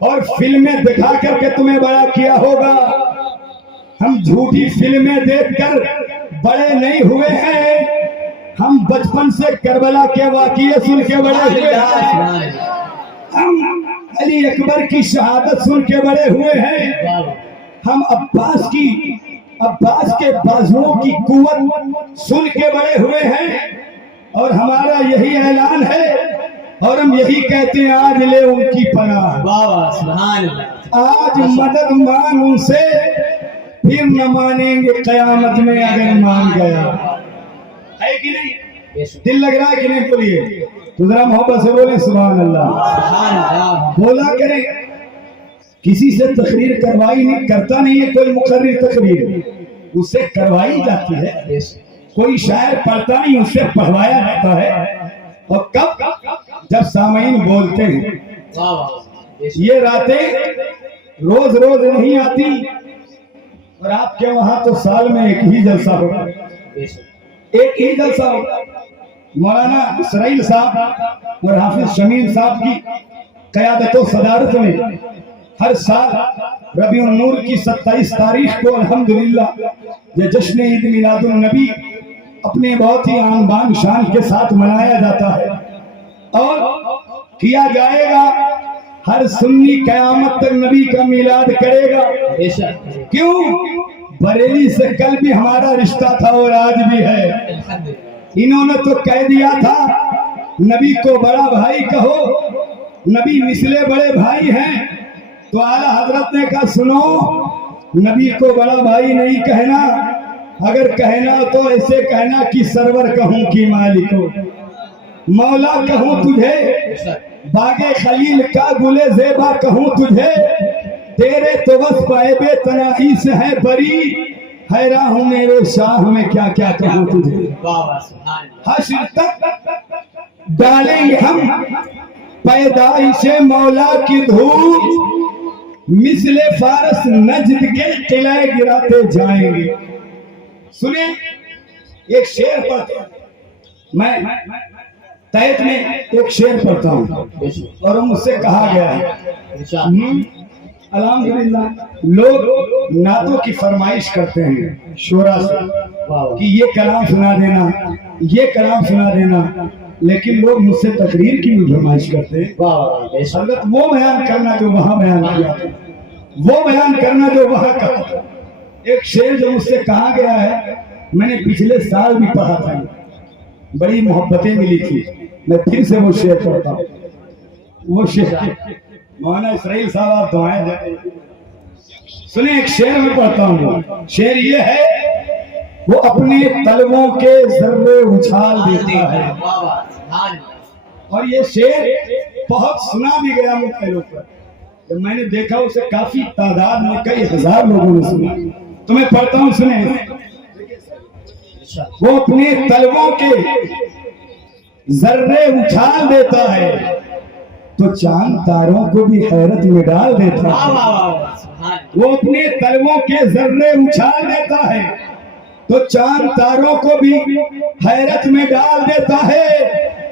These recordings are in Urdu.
اور فلمیں دکھا کر کے تمہیں بڑا کیا ہوگا. ہم جھوٹی فلمیں دیکھ کر بڑے نہیں ہوئے ہیں, ہم بچپن سے کربلا کے واقعے سن کے بڑے ہوئے ہیں, ہم علی اکبر کی شہادت سن کے بڑے ہوئے ہیں, ہم عباس کے بازوؤں کی قوت سن کے بڑے ہوئے ہیں, اور ہمارا یہی اعلان ہے اور ہم یہی کہتے ہیں آج لے ان کی پناہ, آج مدد مان ان سے, پھر نہ مانیں گے قیامت میں اگر مان گیا. ہے کہ نہیں؟ دل لگ رہا ہے کہ نہیں؟ بولیے تو ذرا محبت سے بولیں سبحان اللہ. بولا کریں. کسی سے تقریر کروائی نہیں, کرتا نہیں ہے کوئی مقرر تقریر, اس سے کروائی جاتی ہے. کوئی شاعر پڑھتا نہیں, اس سے پڑھوایا جاتا ہے. اور کب؟ جب سامعین بولتے ہیں. یہ راتیں روز روز نہیں آتی, اور آپ کے وہاں تو سال میں ایک ہی جلسہ ہوگا, ایک ہی جلسہ ہوگا. مولانا اسرائیل صاحب اور حافظ شمیم صاحب کی قیادت و صدارت میں ہر سال ربیع النور کی 27 تاریخ کو الحمدللہ یہ جشن عید میلاد النبی اپنے بہت ہی آن بان شان کے ساتھ منایا جاتا ہے, اور کیا جائے گا. ہر سنی قیامت تک نبی کا میلاد کرے گا. کیوں؟ بریلی سے کل بھی ہمارا رشتہ تھا اور آج بھی ہے. انہوں نے تو کہہ دیا تھا نبی کو بڑا بھائی کہو, نبی مثلے بڑے بھائی ہیں. تو اعلیٰ حضرت نے کہا سنو, نبی کو بڑا بھائی نہیں کہنا, اگر کہنا تو ایسے کہنا کہ سرور کہوں کہ مالک ہو, مولا کہوں تجھے, باغ خلیل کا گلے زیبا کہوں تجھے, تیرے تو بس بے تناہی سے ہے بری, حیران ہوں میرے شاہ میں کیا کیا کہوں تجھے. حشر تک ڈالیں گے ہم پیدائش مولا کی دھوپ, مثل فارس نجد کے قلعے گراتے جائیں گے. سنیں ایک شعر پڑھتا ہوں میں, تیت میں ایک شعر پڑھتا ہوں, اور مجھ سے کہا گیا ہے الحمدللہ لوگ نعتوں کی فرمائش کرتے ہیں شورا سے کہ یہ کلام سنا دینا, یہ کلام سنا دینا, لیکن لوگ مجھ سے تقریر کی بھی فرمائش کرتے ہیں. حضرت وہ بیان کرنا جو وہاں بیان کیا, وہ بیان کرنا جو وہاں کہا. ایک شعر جو مجھ سے کہا گیا ہے, میں نے پچھلے سال بھی پڑھا تھا, بڑی محبتیں ملی تھی, میں پھر سے وہ شعر پڑھتا ہوں. وہ شعر مولانا اسرائیل صاحب آپ دعائیں دیں. سنیں ایک شعر میں پڑھتا ہوں. شعر یہ ہے, وہ اپنے طلبوں کے ذرے اچھال دیتا ہے. اور یہ شعر بہت سنا بھی گیا مختلف پر, جب میں نے دیکھا اسے کافی تعداد میں کئی ہزار لوگوں نے سنا. تو میں پڑھتا ہوں, سنیں. وہ اپنے طلبوں کے ذرے اچھال دیتا ہے, تو چاند تاروں کو بھی حیرت میں ڈال دیتا ہے. وہ اپنے طلبوں کے ذرے اچھال دیتا ہے, تو چاند تاروں کو بھی حیرت میں ڈال دیتا ہے.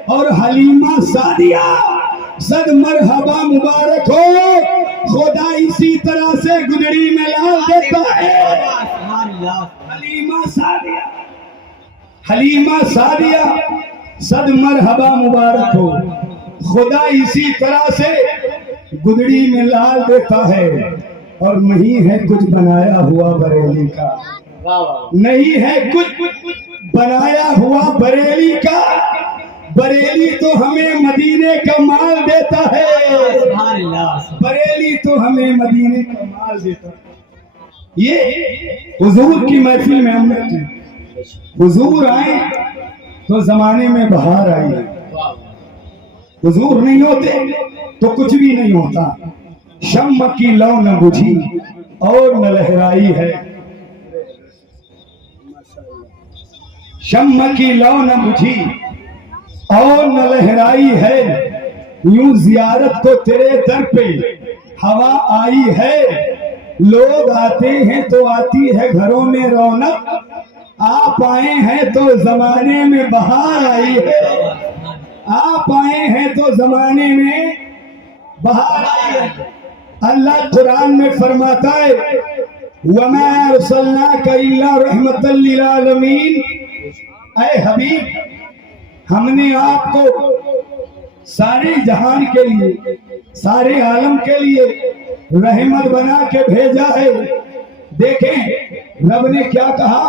اور حلیمہ سعدیہ صد مرحبا مبارک ہو, خدا اسی طرح سے گدڑی میں لال دیتا ہے. حلیمہ سعدیہ صد مرحبا مبارک ہو, خدا اسی طرح سے گدڑی میں لال دیتا ہے. اور نہیں ہے کچھ بنایا ہوا بریلی کا, نہیں ہے کچھ بنایا ہوا بریلی کا, بریلی تو ہمیں مدینے کا مال دیتا ہے. بریلی تو ہمیں مدینے کا مال دیتا ہے. یہ حضور کی محفل میں ہم نے حضور آئے تو زمانے میں بہار آئی. حضور نہیں ہوتے تو کچھ بھی نہیں ہوتا. شمع کی لو نہ بجھی اور نہ لہرائی ہے, شمع کی لو نہ بجھی اور نہ لہرائی ہے. یوں زیارت کو تیرے در پہ ہوا آئی ہے. لوگ آتے ہیں تو آتی ہے گھروں میں رونق, آپ آئے ہیں تو زمانے میں بہار آئی ہے. آپ آئے ہیں تو زمانے میں بہار آئی ہے. اللہ قرآن میں فرماتا ہے وَمَا أَرْسَلْنَاكَ إِلَّا رَحْمَةً لِّلْعَالَمِينَ، اے حبیب ہم نے آپ کو سارے جہان کے لیے، سارے عالم کے لیے رحمت بنا کے بھیجا ہے۔ دیکھیں رب نے کیا کہا،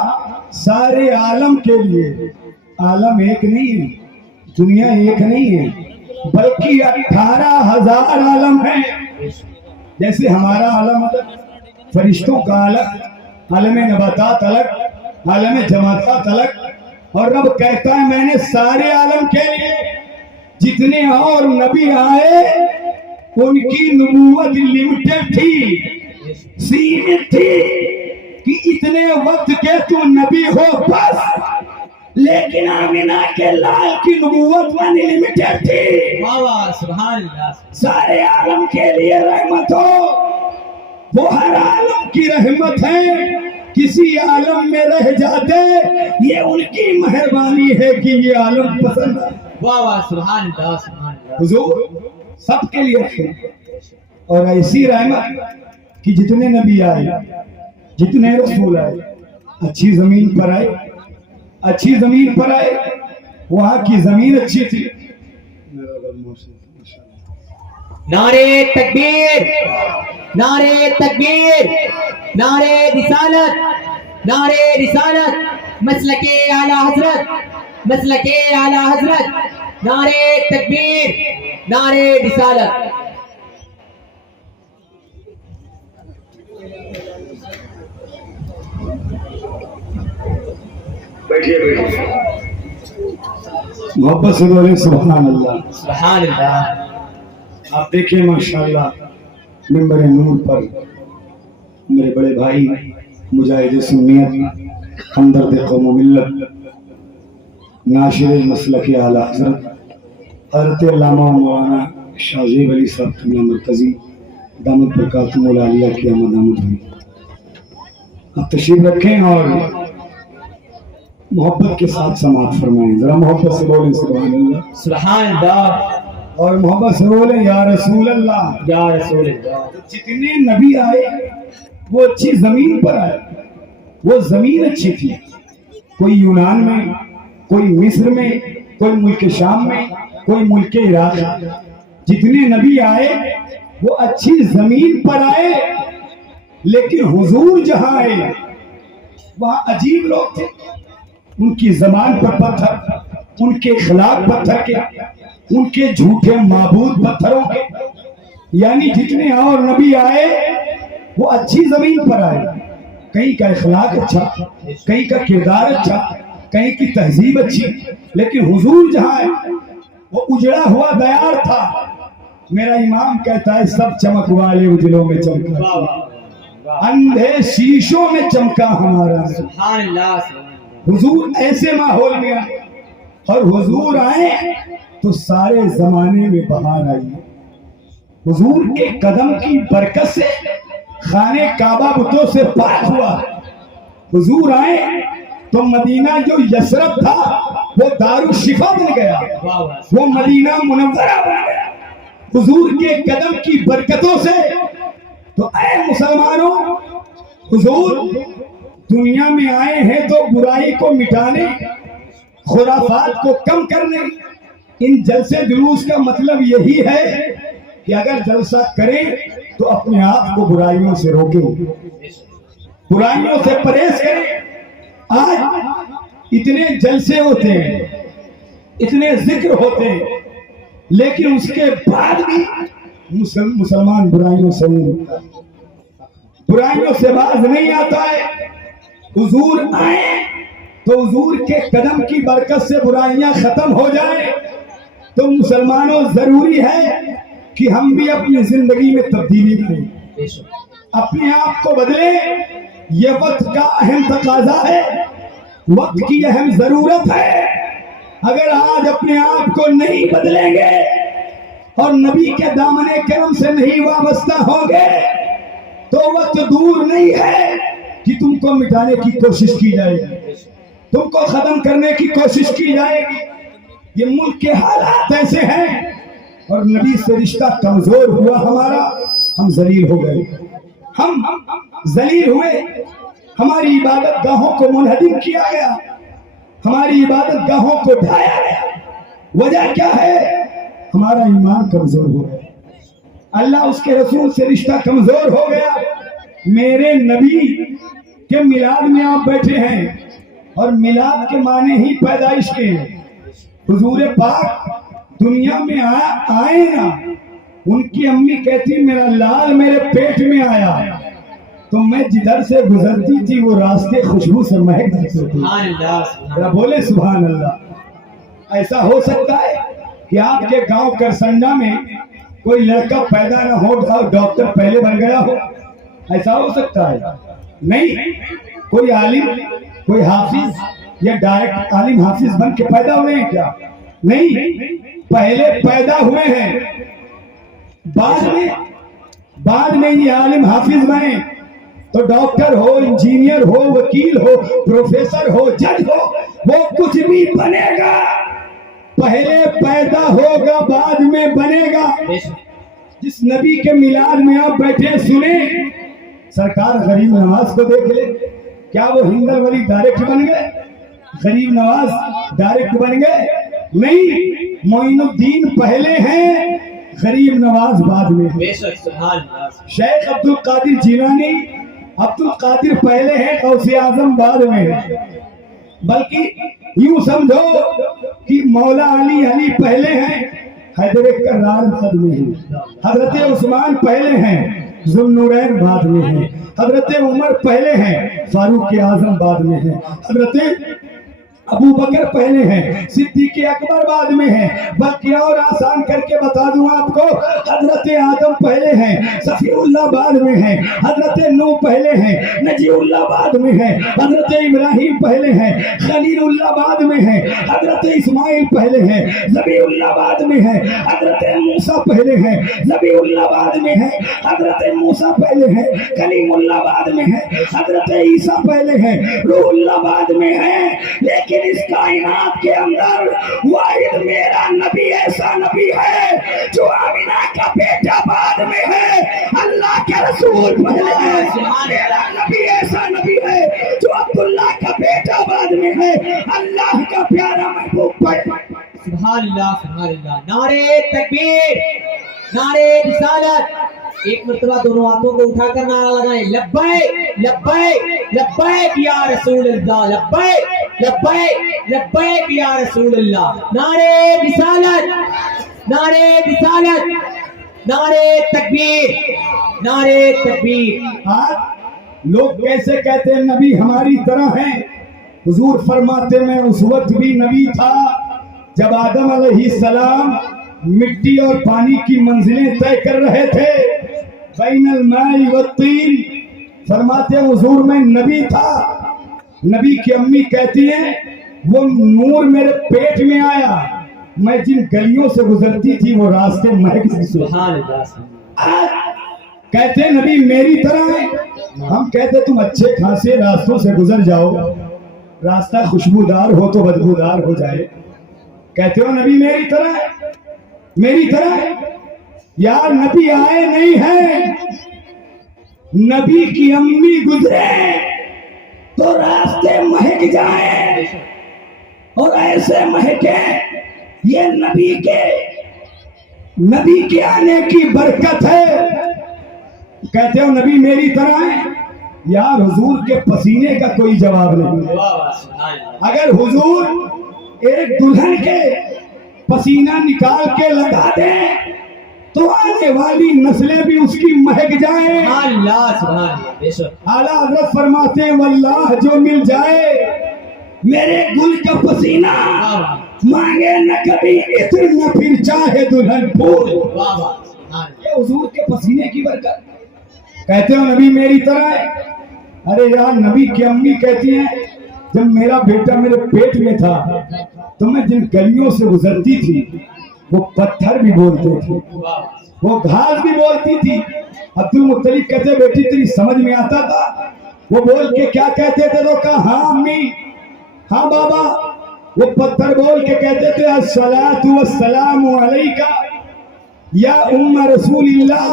سارے عالم کے لیے۔ عالم ایک نہیں ہے، دنیا ایک نہیں ہے، بلکہ 18,000 عالم ہیں۔ جیسے ہمارا عالم الگ، فرشتوں کا الگ، عالم نباتات الگ، عالم جمادات الگ، اور رب کہتا ہے میں نے سارے عالم کے لیے جتنے اور نبی آئے ان کی نبوت لمیٹڈ تھی، سیمت تھی کہ اتنے وقت کے تو نبی ہو بس، لیکن آمینہ کے لال کی نبوت ون لمیٹڈ تھی۔ واہ سبحان اللہ۔ سارے عالم کے لیے رحمت ہو، وہ ہر عالم کی رحمت ہے، کسی عالم میں رہ جاتے یہ ان کی مہربانی ہے کہ یہ عالم پسند ہے۔ واہ سبحان اللہ سبحان اللہ۔ حضور سب کے لیے رحمت، اور ایسی رحمت کہ جتنے نبی آئے، جتنے رسول آئے، اچھی زمین پر آئے، اچھی زمین پر آئے، وہاں کی زمین اچھی تھی۔ نعرے تکبیر، نعرے تکبیر، نعرے رسالت، نعرے رسالت، مسلک اعلی حضرت، مسلک اعلی حضرت، نعرے تکبیر، نعرے رسالت۔ بیٹھیے بیٹھیے، محبت سے بولیں سبحان اللہ۔ سبحان اللہ۔ آپ دیکھیں ماشاءاللہ ممبر نور پر میرے بڑے بھائی مجاہد سنیت، ہمدرد قوم و ملت، ناشر مسلک اعلی حضرت حضرت علامہ مولانا شاہ زیب علی صاحب قبلہ مرکزی دامت برکاتہم العالیہ کی آمد ہوئی۔ آپ تشریف رکھیں اور محبت کے ساتھ سماعت فرمائیں، ذرا محبت سے بولیں سبحان اللہ، سبحان اللہ، اور محبت سے بولیں یا رسول اللہ، یا رسول اللہ۔ جتنے نبی آئے وہ اچھی زمین پر آئے، وہ زمین اچھی تھی، کوئی یونان میں، کوئی مصر میں، کوئی ملک شام میں، کوئی ملک عراق، جتنے نبی آئے وہ اچھی زمین پر آئے، لیکن حضور جہاں آئے وہاں عجیب لوگ تھے، ان کی زبان پر پتھر، ان کے اخلاق پتھر کے، ان کے جھوٹے معبود پتھروں کے، یعنی جتنے اور نبی آئے وہ اچھی زمین پر آئے، کہیں کا اخلاق اچھا، کہیں کا کردار اچھا، کہیں کی تہذیب اچھی، لیکن حضور جہاں آئے وہ اجڑا ہوا دیار تھا۔ میرا امام کہتا ہے سب چمک والے اجلوں میں چمکا، اندھے شیشوں میں چمکا ہمارا۔ سبحان اللہ۔ حضور ایسے ماحول میں آئے، اور حضور آئے تو سارے زمانے میں بہار آئی۔ حضور کے قدم کی برکت سے خانہ کعبہ بتوں سے پاک ہوا۔ حضور آئے تو مدینہ جو یثرب تھا وہ دارالشفا بن گیا، وہ مدینہ منورہ بن گیا حضور کے قدم کی برکتوں سے۔ تو اے مسلمانوں، حضور دنیا میں آئے ہیں تو برائی کو مٹانے، خرافات کو کم کرنے۔ ان جلسے جلوس کا مطلب یہی ہے کہ اگر جلسہ کریں تو اپنے آپ کو برائیوں سے روکیں، برائیوں سے پرہیز کریں۔ آج اتنے جلسے ہوتے ہیں، اتنے ذکر ہوتے ہیں، لیکن اس کے بعد بھی مسلمان برائیوں سے نہیں روکتا، برائیوں سے باز نہیں آتا ہے۔ حضور آئے تو حضور کے قدم کی برکت سے برائیاں ختم ہو جائیں۔ تو مسلمانوں ضروری ہے کہ ہم بھی اپنی زندگی میں تبدیلی کریں، اپنے آپ کو بدلیں۔ یہ وقت کا اہم تقاضا ہے، وقت کی اہم ضرورت ہے۔ اگر آج اپنے آپ کو نہیں بدلیں گے اور نبی کے دامن کرم سے نہیں وابستہ ہوں گے تو وقت دور نہیں ہے کہ تم کو مٹانے کی کوشش کی جائے گی، تم کو ختم کرنے کی کوشش کی جائے گی۔ یہ ملک کے حالات ایسے ہیں اور نبی سے رشتہ کمزور ہوا ہمارا ہم ذلیل ہو گئے، ہم ذلیل ہوئے، ہماری عبادت گاہوں کو منہدم کیا گیا، ہماری عبادت گاہوں کو ڈھایا گیا۔ وجہ کیا ہے؟ ہمارا ایمان کمزور ہو گیا، اللہ اس کے رسول سے رشتہ کمزور ہو گیا۔ میرے نبی کے میلاد میں آپ بیٹھے ہیں، اور میلاد کے معنی ہی پیدائش کے ہیں۔ حضور پاک دنیا میں آئے نا، ان کی امی کہتی میرا لال میرے پیٹ میں آیا، تو میں جدھر سے گزرتی تھی وہ راستے خوشبو سے مہک دیتے تھے۔ سبحان اللہ، ذرا بولے سبحان اللہ۔ ایسا ہو سکتا ہے کہ آپ کے گاؤں کرسنڈا میں کوئی لڑکا پیدا نہ ہو اور ڈاکٹر پہلے بن گیا ہو؟ ایسا ہو سکتا ہے؟ نہیں، کوئی عالم، کوئی حافظ یا ڈائریکٹ عالم حافظ بن کے پیدا ہوئے ہیں کیا؟ نہیں، پہلے پیدا ہوئے ہیں، بعد میں یہ عالم حافظ بنے، تو ڈاکٹر ہو، انجینئر ہو، وکیل ہو، پروفیسر ہو، جج ہو، وہ کچھ بھی بنے گا، پہلے پیدا ہوگا بعد میں بنے گا۔ جس نبی کے میلاد میں آپ بیٹھے سنیں، سرکار غریب نواز کو دیکھ لے، کیا وہ ہندل ولی ڈائریکٹ بن گئے؟ غریب نواز ڈائریکٹ بن گئے؟ نہیں، معین الدین پہلے ہیں، غریب نواز بعد میں ہے۔ شیخ عبد القادر جیلانی، عبد القادر پہلے ہیں، غوث اعظم بعد میں ہے۔ بلکہ یوں سمجھو کہ مولا علی پہلے ہیں، حیدر کرار بعد میں ہے، حضرت عثمان پہلے ہیں، ذوالنورین بعد میں ہیں، حضرت عمر پہلے ہیں، فاروق اعظم بعد میں ہیں، حضرت ابو بکر پہلے ہیں، صدیق اکبر بعد میں ہیں۔ بلکہ اور آسان کر کے بتا دوں آپ کو، حضرت آدم پہلے ہیں، صفی اللہ بعد میں ہیں، حضرت نوح پہلے ہیں، نجی اللہ بعد میں ہیں، حضرت ابراہیم پہلے ہیں، خلیل اللہ بعد میں ہیں، حضرت اسماعیل پہلے ہیں، ذبیح اللہ بعد میں ہیں، حضرت موسیٰ پہلے ہیں، ذبیح اللہ بعد میں ہیں، حضرت موسیٰ پہلے ہیں، کلیم اللہ بعد میں ہیں، حضرت عیسیٰ پہلے ہیں، روح اللہ بعد میں ہیں۔ لیکن اس کائنات کے اندر واحد میرا نبی ایسا نبی ہے جو آمینہ کا بیٹا بعد میں ہے، اللہ کے رسول پہلے ہے۔ میرا نبی ایسا نبی ہے جو عبداللہ کا بیٹا بعد میں ہے، اللہ کا پیارا محبوب پہلے۔ سبحان اللہ، سبحان اللہ، نعرے تکبیر، نعرے رسالت۔ ایک مرتبہ دونوں ہاتھوں کو اٹھا کر نعرہ لگائیں، لبیک لبیک لبیک یا رسول اللہ، لبیک لبیک لبیک یا رسول اللہ۔ نعرے رسالت، نعرے رسالت، نعرے تکبیر، نعرے تکبیر۔ آج لوگ کیسے کہتے ہیں نبی ہماری طرح ہیں؟ حضور فرماتے میں اس وقت بھی نبی تھا جب آدم علیہ السلام مٹی اور پانی کی منزلیں طے کر رہے تھے، بین الماء والطین۔ فرماتے ہیں حضور میں نبی تھا۔ نبی کی امی کہتی ہیں وہ نور میرے پیٹ میں آیا، میں جن گلیوں سے گزرتی تھی وہ راستے مہک سے۔ سبحان اللہ۔ کہتے ہیں نبی میری طرح ہے، ہم کہتے تم اچھے خاصے راستوں سے گزر جاؤ، راستہ خوشبودار ہو تو بدبودار ہو جائے، کہتے ہو نبی میری طرح ہے، میری طرح ہے۔ یار نبی آئے نہیں ہیں، نبی کی امی گزرے تو راستے مہک جائیں، اور ایسے مہکے، یہ نبی کے آنے کی برکت ہے۔ کہتے ہو نبی میری طرح ہے، یار حضور کے پسینے کا کوئی جواب نہیں۔ اگر حضور ایک دلہن کے پسینہ نکال کے لگا دیں تو آنے والی نسلیں بھی اس کی مہک جائیں۔ اللہ سبحان اللہ۔ اعلیٰ حضرت فرماتے ہیں واللہ جو مل جائے میرے گل کا پسینہ، مانگے نہ کبھی عطر نہ پھر چاہے دلہن پھول۔ یہ حضور کے پسینے کی برکت۔ کہتے ہو نبی میری طرح ہے، ارے یار نبی کی امی کہتی ہیں جب میرا بیٹا میرے پیٹ میں تھا تو میں جن گلیوں سے گزرتی تھی وہ پتھر بھی بولتے تھے، وہ گھاس بھی بولتی تھی۔ عبد المطلب کہتے بیٹی تیری سمجھ میں آتا تھا؟ وہ بول کے کیا کہتے تھے؟ تو کہا ہاں امی، ہاں بابا۔ وہ پتھر بول کے کہتے تھے الصلاۃ والسلام علیکہ یا ام رسول اللہ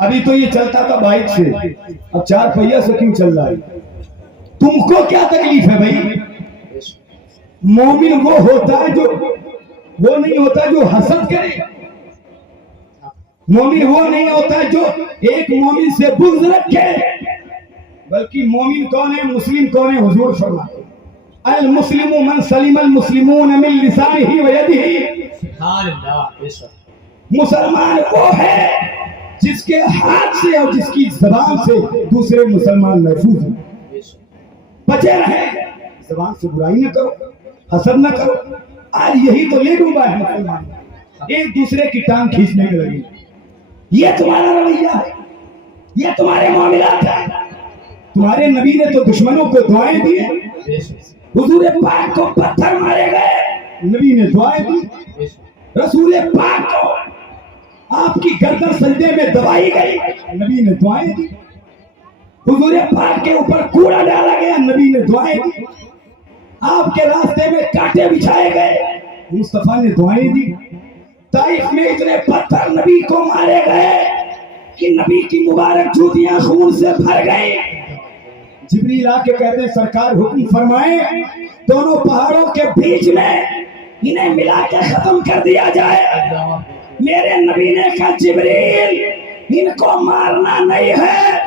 ابھی تو یہ چلتا تھا بائک سے، اب 4 پہیہ سے کیوں چل رہا ہے؟ تم کو کیا تکلیف ہے بھائی؟ مومن وہ ہوتا ہے جو وہ نہیں ہوتا جو حسد کرے، مومن وہ نہیں ہوتا ہے جو ایک مومن سے بغض رکھے، بلکہ مومن کون ہے؟ مسلم کون ہے؟ حضور فرماتے ہیں المسلم من سلم المسلمون من لسانہ و یدہ، سبحان اللہ، بے شک مسلمان وہ ہے جس کے ہاتھ سے اور جس کی زبان سے دوسرے مسلمان محفوظ ہیں۔ بے شک بچے رہیں، زبان سے برائی نہ کرو، حسد نہ کرو۔ آج یہی تو لے ڈوبا ہے مسلمان، ایک دوسرے کی ٹانگ کھینچنے میں لگے۔ یہ تمہارا رویہ ہے، یہ تمہارے معاملات ہیں۔ تمہارے نبی نے تو دشمنوں کو دعائیں دی، بے شک حضور پاک کو پتھر مارے گئے، نبی نے دعائیں دی۔ بے شک رسول پاک کو آپ کی گردن سجدے میں دبائی گئی، نبی نے دعائیں دی۔ حضور پاک کے اوپر کوڑا ڈالا گیا، نبی نے دعائیں دی۔ آپ کے راستے میں کانٹے بچھائے گئے، مصطفیٰ نے دعائیں دی۔ طائف میں اتنے پتھر نبی کو مارے گئے کہ نبی کی مبارک جوتیاں خون سے بھر گئی۔ جبریل آ کے کہتے ہیں سرکار حکم فرمائیں دونوں پہاڑوں کے بیچ میں انہیں ملا کے ختم کر دیا جائے۔ میرے نبی نے کہا جبریل ان کو مارنا نہیں ہے،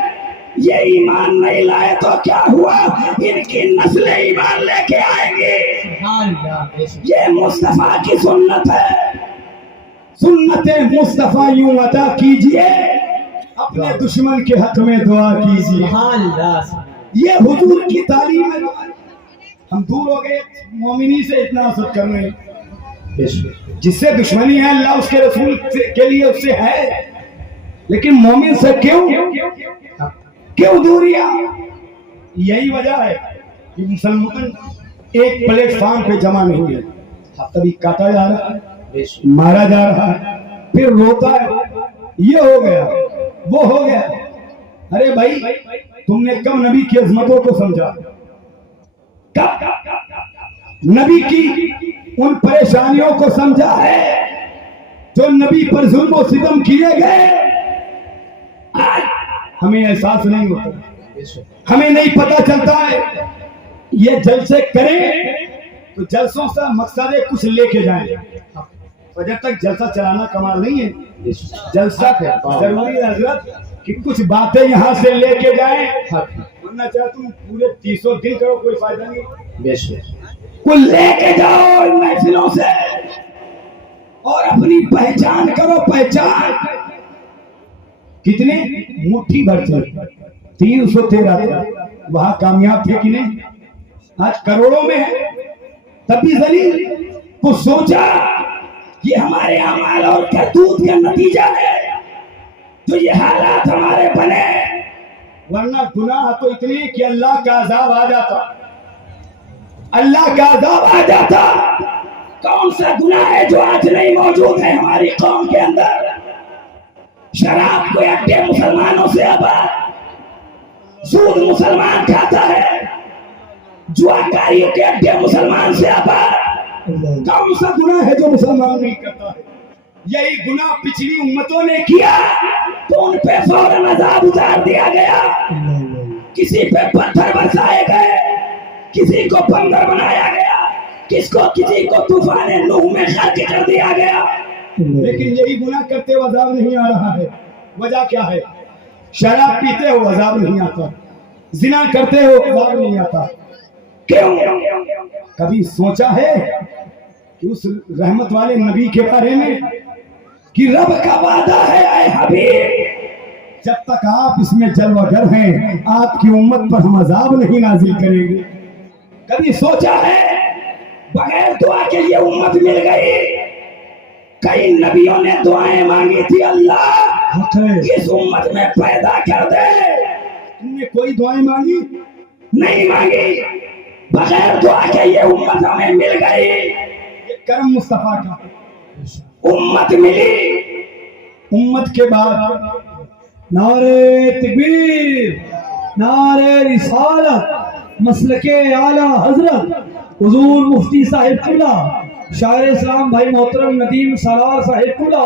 یہ ایمان نہیں لائے تو کیا ہوا؟ ان کی نسلیں ایمان لے کے آئیں گی۔ سبحان اللہ، بے شک یہ مصطفیٰ کی سنت ہے، سنت مصطفیٰ یوں ادا کیجئے، اپنے دشمن کے حق میں دعا کیجئے۔ سبحان اللہ، یہ حضور کی تعلیم ہے۔ ہم دور ہو گئے مومنی سے، اتنا حسد کر رہے ہیں۔ بے شک جس سے دشمنی ہے اللہ اس کے رسول کے لیے اس سے ہے، لیکن مومن سے کیوں دوریاں؟ یہی وجہ ہے کہ مسلمان ایک پلیٹ فارم پہ جمع نہیں ہے، کبھی کاٹا جا رہا ہے، بے شک مارا جا رہا ہے، پھر روتا ہے یہ ہو گیا وہ ہو گیا۔ ارے بھائی تم نے کب نبی کی عظمتوں کو سمجھا؟ کب نبی کی ان پریشانیوں کو سمجھا ہے جو نبی پر ظلم و ستم کیے گئے؟ آج ہمیں احساس نہیں ہوتا، بے شک ہمیں نہیں پتا چلتا ہے۔ یہ جلسے کریں تو جلسوں سے مقصد ہے کچھ لے کے جائیں، فجر تک جلسہ چلانا کمال نہیں ہے۔ بے شک جلسہ ضروری ہے حضرت کہ کچھ باتیں یہاں سے لے کے جائیں، ورنہ چاہے تم پورے 300 دن کرو کوئی فائدہ نہیں۔ بے شک کل لے کے جاؤ ان محفلوں سے اور اپنی پہچان کرو۔ پہچان کتنے؟ مٹھی بھر تھے، 313 تھے، وہاں کامیاب تھے کہ نہیں؟ آج کروڑوں میں ہے، تب بھی ذلیل۔ کو سوچا یہ ہمارے اعمال اور کرتوت کا نتیجہ ہے جو یہ حالات ہمارے بنے، ورنہ گناہ تو اتنے کہ اللہ کا عذاب آ جاتا، اللہ کا عذاب آ جاتا۔ کون سا گناہ ہے جو آج نہیں موجود ہے ہماری قوم کے اندر؟ شراب کو اٹے مسلمانوں سے آباد، سود مسلمان کھاتا ہے، جوا کاریوں کے اڈے مسلمان سے آباد۔ کون سا گناہ ہے جو مسلمان نہیں کرتا ہے؟ یہی گناہ پچھلی امتوں نے کیا تو ان پہ فوراً عذاب اتار دیا گیا، کسی پہ پتھر برسائے گئے، کسی کو بندر بنایا گیا، کسی کو طوفان نوح میں غرق کر دیا گیا۔ لیکن یہی گناہ کرتے ہوئے عذاب نہیں آ رہا ہے، وجہ کیا ہے؟ شراب پیتے ہو عذاب نہیں آتا، زنا کرتے ہو عذاب نہیں آتا، کیوں؟ کبھی سوچا ہے کہ اس رحمت والے نبی کے بارے میں کہ رب کا وعدہ ہے اے حبیب جب تک آپ اس میں جلوہ گر ہیں آپ کی امت پر ہم عذاب نہیں نازل کریں گے؟ کبھی سوچا ہے بغیر دعا کے یہ امت مل گئی؟ کئی نبیوں نے دعائیں مانگی تھی اللہ اس امت میں پیدا کر دے، تم نے کوئی دعائیں مانگی؟ نہیں مانگی۔ بغیر دعا کے یہ امت ہمیں مل گئی، یہ کرم مصطفیٰ کا، امت ملی۔ امت کے بعد نعرہ تکبیر، نعرہ رسالت، مسلک اعلیٰ حضرت حضور مفتی صاحب قبلہ، شاعر اسلام بھائی محترم ندیم سالار صاحب قبلہ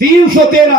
313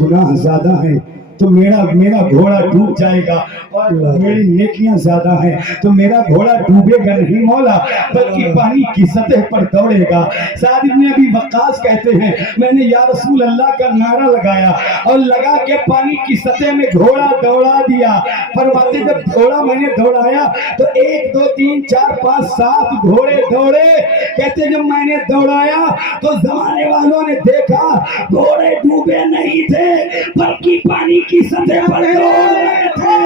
گناہ زیادہ ہیں تو میرا گھوڑا ڈوب جائے گا، اور میری نیکیاں زیادہ ہیں تو میرا گھوڑا ڈوبے گا نہیں مولا، بلکہ پانی کی سطح پر دوڑے گا۔ سعد بن ابی وقاص کہتے ہیں میں نے یا رسول اللہ کا نعرہ لگایا اور لگا کے پانی کی سطح میں گھوڑا دوڑا دیا۔ فرماتے جب گھوڑا میں نے دوڑایا تو 1 2 3 4 5 7 گھوڑے دوڑے۔ کہتے جب میں نے دوڑایا تو زمانے والوں نے دیکھا گھوڑے ڈوبے نہیں تھے بلکہ پانی کی سطح پر دوڑ رہے تھے۔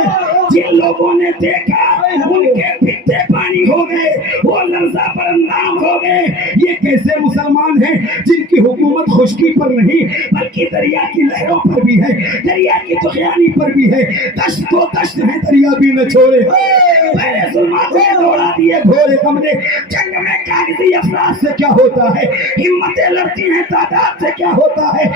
جن لوگوں نے دیکھا ان کے پتے پانی ہو گئے، وہ لرزہ پر اندام ہو گئے۔ یہ کیسے مسلمان ہیں جن کی حکومت خشکی پر نہیں بلکہ دریا کی لہروں پر بھی ہے، دریا کی طغیانی پر بھی ہے۔ دشت تو دشت ہے، دریا بھی نہ چھوڑے۔ پہلے ظلمات میں دوڑا دیے گھوڑے ہم نے۔ جنگ میں کاغذی افراد سے کیا ہوتا ہے، ہمتیں لڑتی ہیں تعداد سے کیا ہوتا ہے۔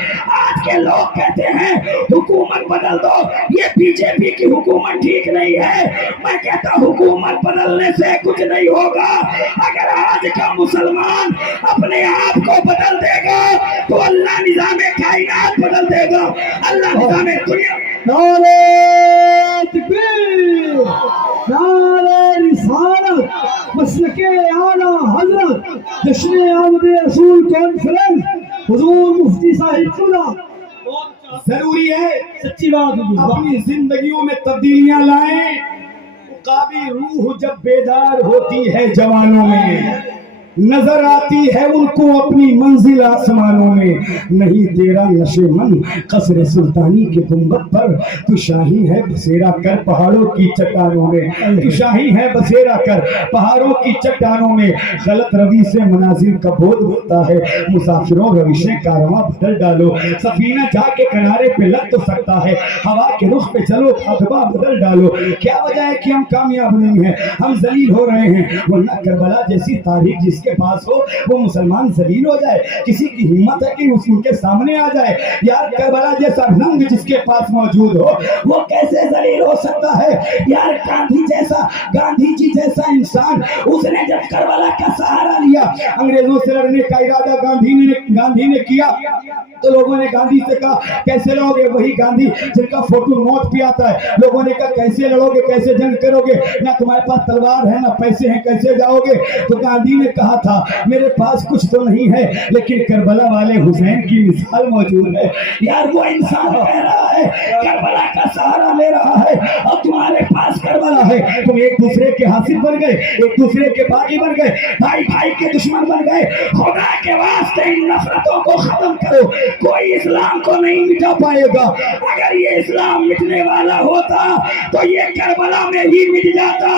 آج کے لوگ کہتے ہیں حکومت بدل دو، یہ بی جے پی کی حکومت ٹھیک نہیں ہے۔ میں کہتا حکومت بدلنے سے کچھ نہیں ہوگا۔ اگر آج کا مسلمان اپنے آپ کو بدل دے گا تو اللہ نظام کائنات بدل دے گا، اللہ نظام دنیا۔ نعرہ تکبیر، نعرہ رسالت، مسلک اعلیٰ حضرت، جشن آمد رسول کانفرنس، حضور مفتی صاحب قبلہ۔ ضروری ہے سچی بات اپنی زندگیوں میں تبدیلیاں لائیں۔ عقابی روح جب بیدار ہوتی ہے جوانوں میں، نظر آتی ہے ان کو اپنی منزل آسمانوں میں۔ نہیں تیرا نشے من قصر سلطانی کے گنبد پر، تو شاہی ہے بسیرا کر پہاڑوں کی چٹانوں میں، تو شاہی ہے بسیرا کر پہاڑوں کی چٹانوں میں۔ غلط روی سے منازل کا بودھ ہوتا ہے، مسافروں روش کارواں بدل ڈالو۔ سفینہ جا کے کنارے پہ لگ تو سکتا ہے، ہوا کے رخ پہ چلو خطبہ بدل ڈالو۔ کیا وجہ ہے کہ ہم کامیاب نہیں ہیں، ہم ذلیل ہو رہے ہیں؟ ورنہ کربلا جیسی تاریخ جس کے پاس ہو وہ مسلمان ذلیل ہو جائے؟ کسی کی ہمت ہے کہ اس ان کے سامنے آ جائے؟ یار کربلا جیسا رنگ جس کے پاس موجود ہو وہ کیسے ذلیل ہو سکتا ہے؟ یار گاندھی جی جیسا انسان، اس نے جب کربلا کا سہارا لیا، انگریزوں سے لڑنے کا ارادہ گاندھی نے کیا تو لوگوں نے گاندھی سے کہا کیسے لڑو گے؟ وہی گاندھی جن کا فوٹو نوٹ پہ آتا ہے۔ لوگوں نے کہا کیسے لڑو گے، کیسے جنگ کرو گے؟ نہ تمہارے پاس تلوار ہے نہ پیسے ہیں، کیسے جاؤ گے؟ تو گاندھی نے کہا تھا میرے پاس کچھ تو نہیں ہے لیکن کربلا والے حسین کی مثال موجود ہے۔ یار وہ انسان کہہ رہا ہے کربلا کا سہارا لے رہا ہے اور تمہارے پاس کربلا ہے، تم ایک دوسرے کے حاصل بن گئے، ایک دوسرے کے باغی بن گئے، بھائی بھائی کے دشمن بن گئے۔ خدا کے واسطے ان نفرتوں کو ختم کرو، کوئی اسلام کو نہیں مٹا پائے گا۔ اگر یہ اسلام مٹنے والا ہوتا تو یہ کربلا میں ہی مٹ جاتا،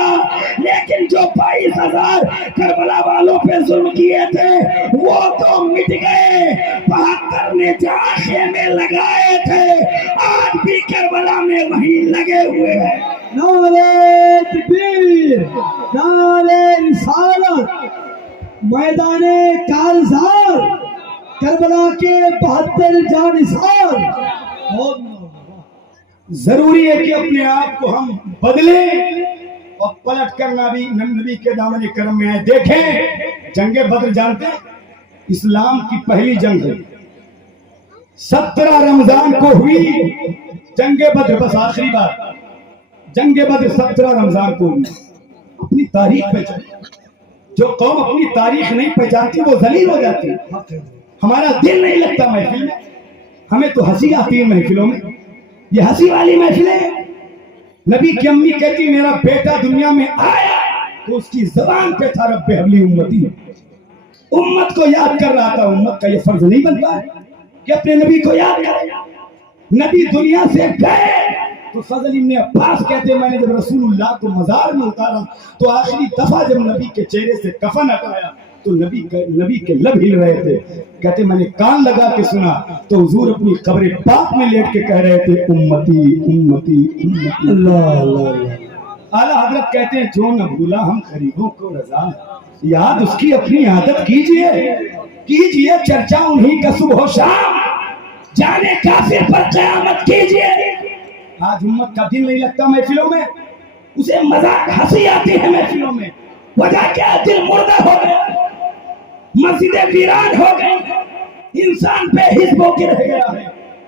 لیکن جو 22,000 کربلا والوں پہ ظلم کیے تھے وہ تو مٹ گئے۔ 72 نے جہاں خیمے لگائے تھے آج بھی کربلا میں وہی لگے ہوئے ہیں۔ نعرہ تکبیر، نعرہ رسالت، میدان کارزار، کربلا کے 72 جانثار۔ ضروری ہے کہ اپنے آپ کو ہم بدلیں اور پلٹ کر نبی کے دامن کرم میں آئے۔ دیکھیں جنگ بدر جانتے ہیں، اسلام کی پہلی جنگ ہے، 17 رمضان کو ہوئی جنگ بدر۔ بس آخری بات، جنگ بدر 17 رمضان کو ہوئی۔ اپنی تاریخ پہچان، جو قوم اپنی تاریخ نہیں پہچانتی وہ ذلیل ہو جاتی ہے۔ ہمارا دل نہیں لگتا محفل میں، ہمیں تو ہنسی آتی ہے محفلوں میں، یہ ہنسی والی محفلیں۔ نبی کی امی کہتی میرا بیٹا دنیا میں آیا تو اس کی زبان پہ تھا رب حبلی امتی، امت کو یاد کر رہا تھا۔ امت کا یہ فرض نہیں بنتا ہے کہ اپنے نبی کو یاد کرے؟ نبی دنیا سے گئے تو فضل ابن عباس کہتے ہیں میں نے جب رسول اللہ کو مزار میں اتارا تو آخری دفعہ جب نبی کے چہرے سے کفن ہٹایا تو نبی کے لب ہل رہے تھے۔ کہتے میں نے کان لگا کے سنا تو حضور اپنی قبر پاک میں لیٹ کے کہہ رہے تھے امتی امتی امتی۔ اللہ اللہ۔ اعلیٰ حضرت کہتے ہیں جو نہ بھولا ہم غریبوں کو رضا، یاد اس کی اپنی عادت کیجئے چرچا انہی کا صبح و شام، جانے کافر پر قیامت کیجئے۔ آج امت کا دل نہیں لگتا محفلوں میں، اسے مذاق ہنسی آتی ہے محفلوں میں۔ وجہ کیا؟ دل مردہ ہو گیا، مسجدیں ویران ہو گئی، انسان بے حس ہو کے رہ گیا ہے۔